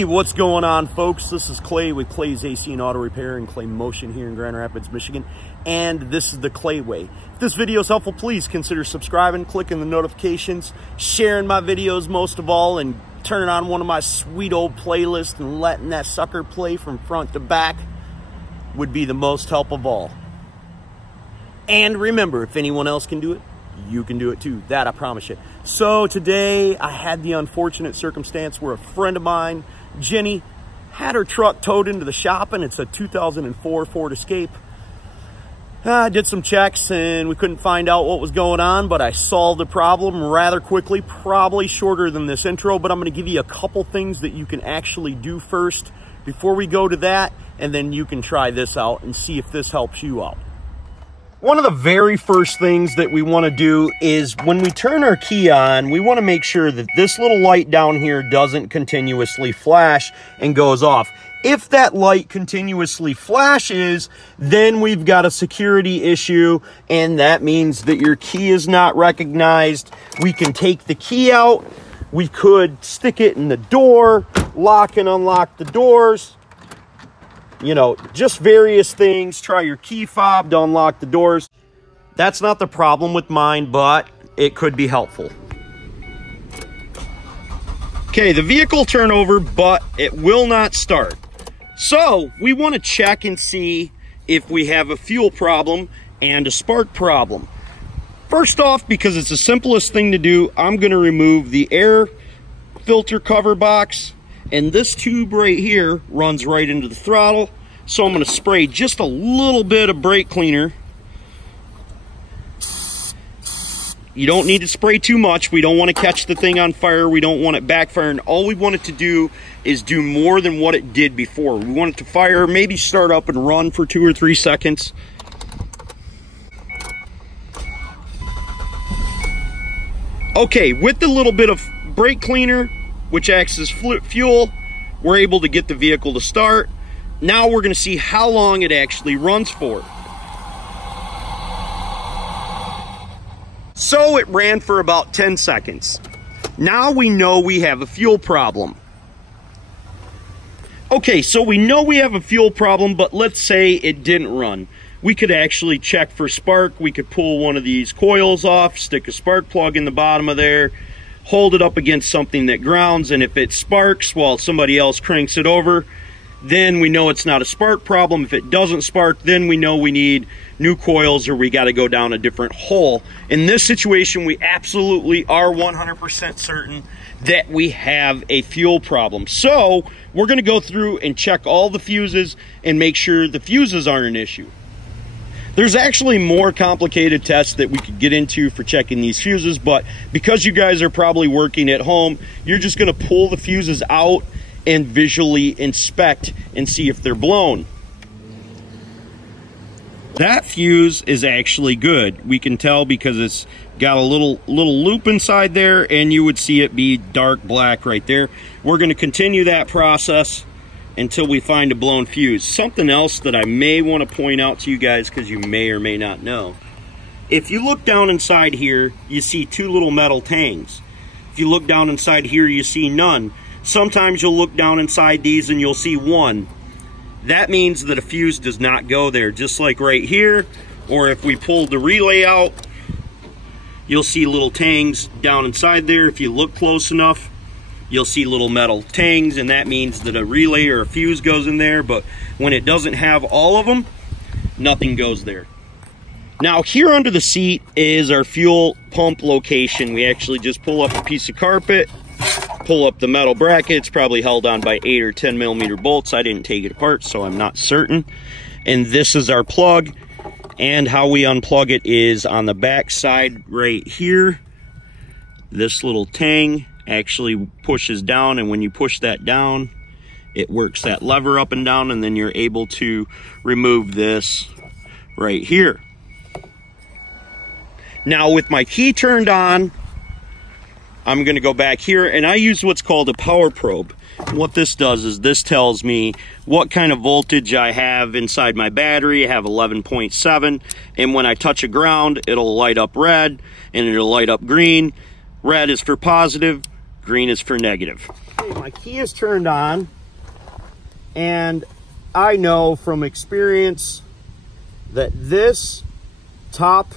Hey, what's going on, folks? This is Clay with Clay's AC and Auto Repair and Clay Motion here in Grand Rapids, Michigan. And this is the Clay Way. If this video is helpful, please consider subscribing, clicking the notifications, sharing my videos most of all, and turning on one of my sweet old playlists and letting that sucker play from front to back would be the most help of all. And remember, if anyone else can do it, you can do it too. That I promise you. So today I had the unfortunate circumstance where a friend of mine, Jenny, had her truck towed into the shop, and it's a 2004 Ford Escape. I did some checks and we couldn't find out what was going on, but I solved the problem rather quickly, probably shorter than this intro, but I'm going to give you a couple things that you can actually do first before we go to that, and then you can try this out and see if this helps you out. One of the very first things that we want to do is when we turn our key on, we want to make sure that this little light down here doesn't continuously flash and goes off. If that light continuously flashes, then we've got a security issue, and that means that your key is not recognized. We can take the key out. We could stick it in the door, lock and unlock the doors. You know, just various things. Try your key fob to unlock the doors. That's not the problem with mine, but it could be helpful. Okay, the vehicle turned over, but it will not start. So we want to check and see if we have a fuel problem and a spark problem. First off, because it's the simplest thing to do, I'm going to remove the air filter cover box. And this tube right here runs right into the throttle. So I'm going to spray just a little bit of brake cleaner. You don't need to spray too much. We don't want to catch the thing on fire. We don't want it backfiring. All we want it to do is do more than what it did before. We want it to fire, maybe start up and run for 2 or 3 seconds. Okay, with the little bit of brake cleaner, which acts as fuel, we're able to get the vehicle to start. Now we're going to see how long it actually runs for. So it ran for about 10 seconds. Now we know we have a fuel problem. Okay, so we know we have a fuel problem, but let's say it didn't run. We could actually check for spark. We could pull one of these coils off, stick a spark plug in the bottom of there, hold it up against something that grounds, and if it sparks while somebody else cranks it over, then we know it's not a spark problem. If it doesn't spark, then we know we need new coils or we got to go down a different hole. In this situation, we absolutely are 100% certain that we have a fuel problem. So we're going to go through and check all the fuses and make sure the fuses aren't an issue. There's actually more complicated tests that we could get into for checking these fuses, but because you guys are probably working at home, you're just going to pull the fuses out and visually inspect and see if they're blown. That fuse is actually good. We can tell because it's got a little loop inside there, and you would see it be dark black right there. We're going to continue that process until we find a blown fuse. Something else that I may want to point out to you guys, because you may or may not know. If you look down inside here, you see 2 little metal tangs. If you look down inside here, you see none. Sometimes you'll look down inside these and you'll see 1. That means that a fuse does not go there, just like right here. Or if we pull the relay out, you'll see little tangs down inside there. If you look close enough, you'll see little metal tangs, and that means that a relay or a fuse goes in there. But when it doesn't have all of them, nothing goes there. Now here under the seat is our fuel pump location. We actually just pull up a piece of carpet, pull up the metal bracket. It's probably held on by 8 or 10 millimeter bolts. I didn't take it apart, so I'm not certain. And this is our plug, and how we unplug it is on the back side right here. This little tang actually pushes down, and when you push that down, it works that lever up and down, and then you're able to remove this right here. Now with my key turned on, I'm going to go back here, and I use what's called a power probe. What this does is this tells me what kind of voltage I have inside my battery. I have 11.7, and when I touch a ground, it'll light up red and it'll light up green. Red is for positive, green is for negative. Okay, my key is turned on, and I know from experience that this top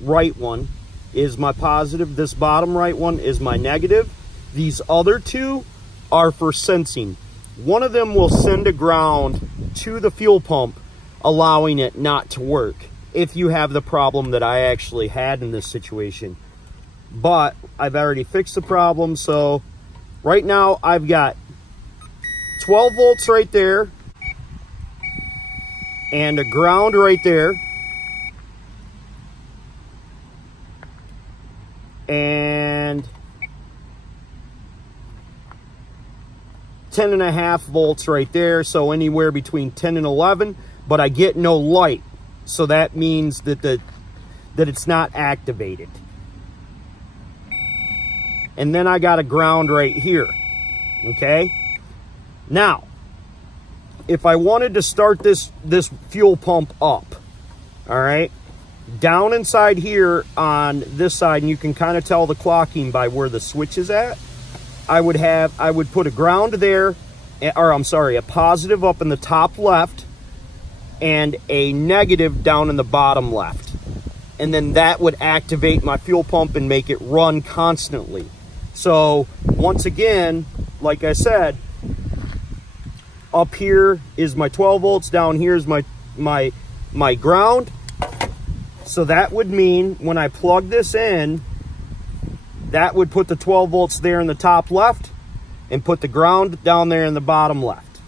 right one is my positive, this bottom right one is my negative. These other two are for sensing. One of them will send a ground to the fuel pump, allowing it not to work if you have the problem that I actually had in this situation. But I've already fixed the problem, so right now I've got 12 volts right there and a ground right there, and 10.5 volts right there, so anywhere between 10 and 11, but I get no light, so that means that that it's not activated. And then I got a ground right here. Okay, now if I wanted to start this fuel pump up, all right, down inside here on this side, and you can kind of tell the clocking by where the switch is at, I would put a ground there, or I'm sorry, a positive up in the top left and a negative down in the bottom left. And then that would activate my fuel pump and make it run constantly. So once again, like I said, up here is my 12 volts, down here is my ground. So that would mean when I plug this in, that would put the 12 volts there in the top left and put the ground down there in the bottom left.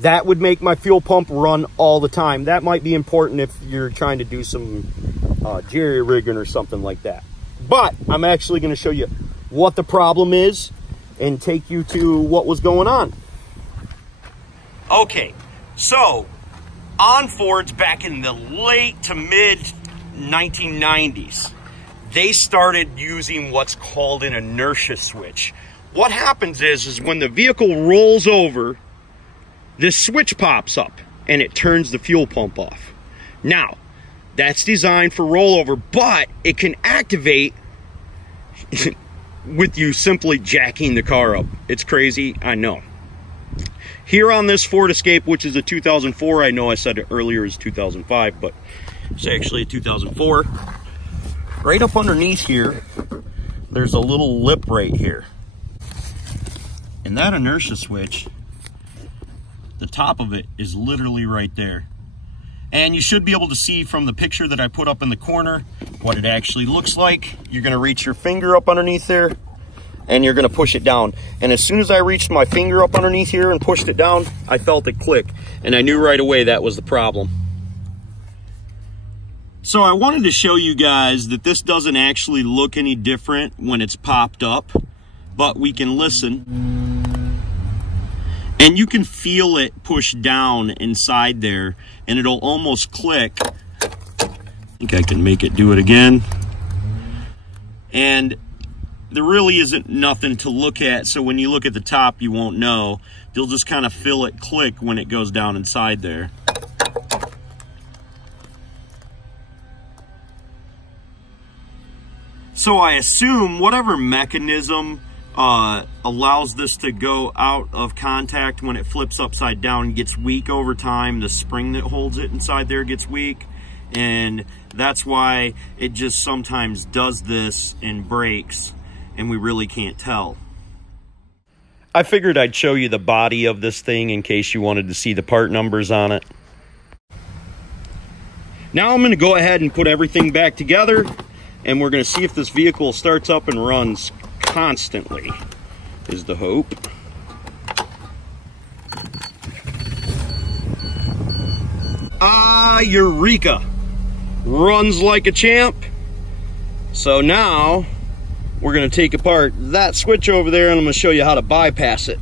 That would make my fuel pump run all the time. That might be important if you're trying to do some jerry rigging or something like that. But I'm actually going to show you what the problem is and take you to what was going on. Okay, so on Fords back in the late to mid 1990s, they started using what's called an inertia switch. What happens is when the vehicle rolls over, this switch pops up and it turns the fuel pump off. Now, that's designed for rollover, but it can activate with you simply jacking the car up. It's crazy, I know. Here on this Ford Escape, which is a 2004, I know I said it earlier is 2005, but it's actually a 2004. Right up underneath here, there's a little lip right here. And that inertia switch, the top of it is literally right there. And you should be able to see from the picture that I put up in the corner what it actually looks like. You're gonna reach your finger up underneath there and you're gonna push it down. And as soon as I reached my finger up underneath here and pushed it down, I felt it click. And I knew right away that was the problem. So I wanted to show you guys that this doesn't actually look any different when it's popped up, but we can listen. And you can feel it push down inside there, and it'll almost click. I think I can make it do it again. And there really isn't nothing to look at, so when you look at the top, you won't know. You'll just kind of feel it click when it goes down inside there. So I assume whatever mechanism allows this to go out of contact when it flips upside down gets weak over time. The spring that holds it inside there gets weak, and that's why it just sometimes does this and breaks, and we really can't tell. I figured I'd show you the body of this thing in case you wanted to see the part numbers on it. Now I'm going to go ahead and put everything back together, and we're going to see if this vehicle starts up and runs constantly, is the hope. Ah, Eureka! Runs like a champ. So now we're going to take apart that switch over there, and I'm going to show you how to bypass it.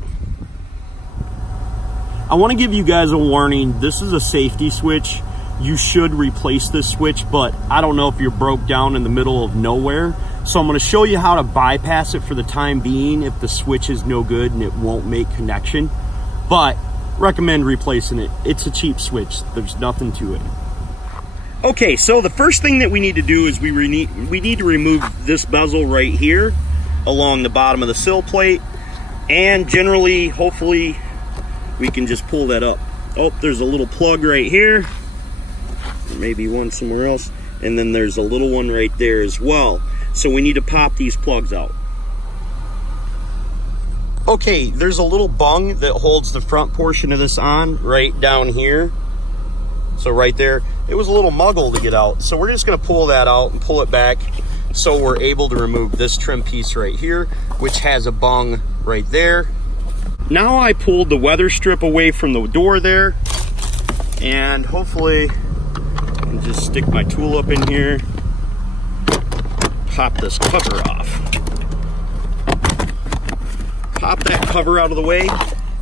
I want to give you guys a warning. This is a safety switch. You should replace this switch, but I don't know if you're broke down in the middle of nowhere. So I'm going to show you how to bypass it for the time being if the switch is no good and it won't make connection. But recommend replacing it. It's a cheap switch. There's nothing to it. Okay, so the first thing that we need to do is we need to remove this bezel right here along the bottom of the sill plate. And generally, hopefully, we can just pull that up. Oh, there's a little plug right here. Maybe one somewhere else. And then there's a little one right there as well. So we need to pop these plugs out. Okay, there's a little bung that holds the front portion of this on right down here. So right there, it was a little muggle to get out. So we're just gonna pull that out and pull it back so we're able to remove this trim piece right here, which has a bung right there. Now I pulled the weather strip away from the door there, and hopefully I can just stick my tool up in here, pop this cover off. Pop that cover out of the way,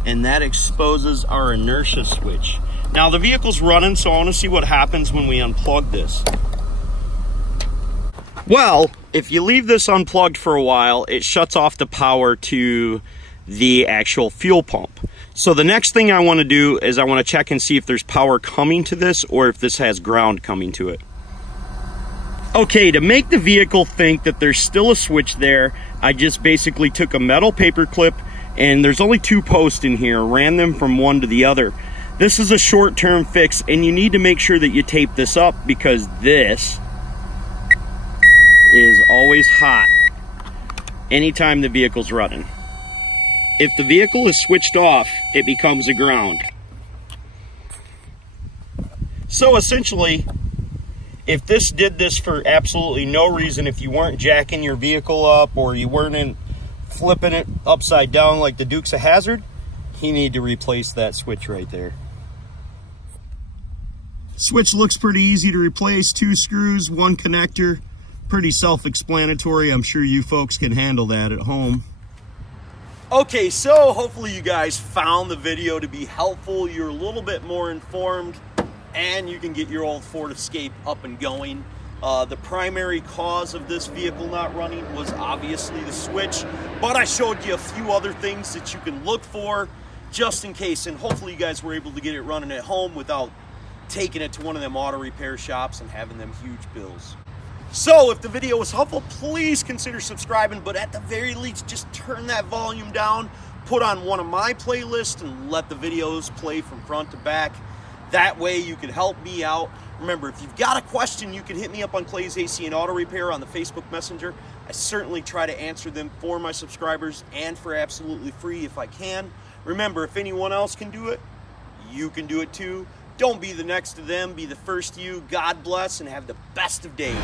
and that exposes our inertia switch. Now the vehicle's running, so I want to see what happens when we unplug this. Well, if you leave this unplugged for a while, it shuts off the power to the actual fuel pump. So the next thing I want to do is I want to check and see if there's power coming to this or if this has ground coming to it. Okay, to make the vehicle think that there's still a switch there, I just basically took a metal paper clip, and there's only 2 posts in here, ran them from one to the other. This is a short-term fix, and you need to make sure that you tape this up because this is always hot anytime the vehicle's running. If the vehicle is switched off, it becomes a ground. So essentially, if this did this for absolutely no reason, if you weren't jacking your vehicle up or you weren't flipping it upside down like the Dukes of Hazzard, you need to replace that switch right there. Switch looks pretty easy to replace. 2 screws, 1 connector. Pretty self-explanatory. I'm sure you folks can handle that at home. Okay, so hopefully you guys found the video to be helpful. You're a little bit more informed, and you can get your old Ford Escape up and going. The primary cause of this vehicle not running was obviously the switch, but I showed you a few other things that you can look for just in case, and hopefully you guys were able to get it running at home without taking it to one of them auto repair shops and having them huge bills. So if the video was helpful, please consider subscribing, but at the very least, just turn that volume down, put on one of my playlists, and let the videos play from front to back. That way you can help me out. Remember, if you've got a question, you can hit me up on Clay's AC and Auto Repair on the Facebook Messenger. I certainly try to answer them for my subscribers and for absolutely free if I can. Remember, if anyone else can do it, you can do it too. Don't be the next to them, be the first to you. God bless and have the best of days.